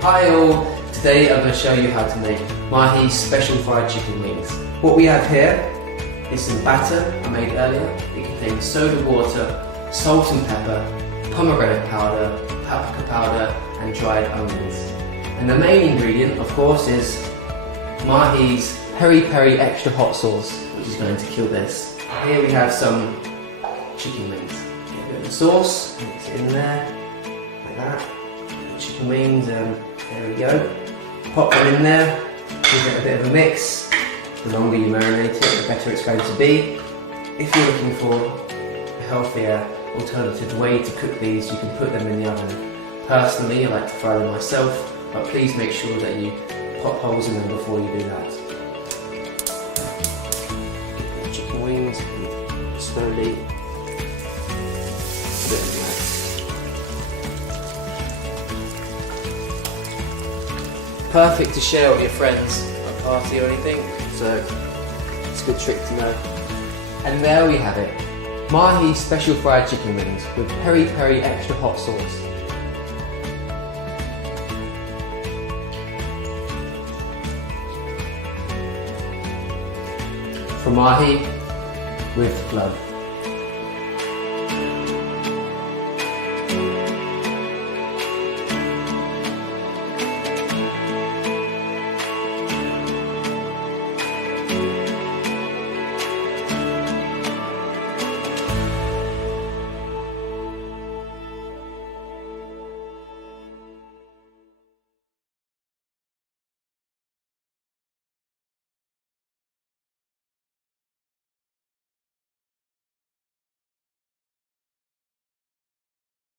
Hi all, today I'm going to show you how to make Mahi special fried chicken wings. What we have here is some batter I made earlier. It contains soda water, salt and pepper, pomegranate powder, paprika powder and dried onions. And the main ingredient of course is Mahi's Peri extra hot sauce, which is going to kill this. Here we have some chicken wings. Get a bit of the sauce, mix it in there, like that. Chicken wings, and there we go. Pop them in there, give it a bit of a mix. The longer you marinate it, the better it's going to be. If you're looking for a healthier alternative way to cook these, you can put them in the oven. Personally, I like to fry them myself, but please make sure that you pop holes in them before you do that. Chicken wings, and slowly put it in there. Perfect to share with your friends at a party or anything, so it's a good trick to know. And there we have it, Mahi special fried chicken wings with Peri extra hot sauce. From Mahi with love.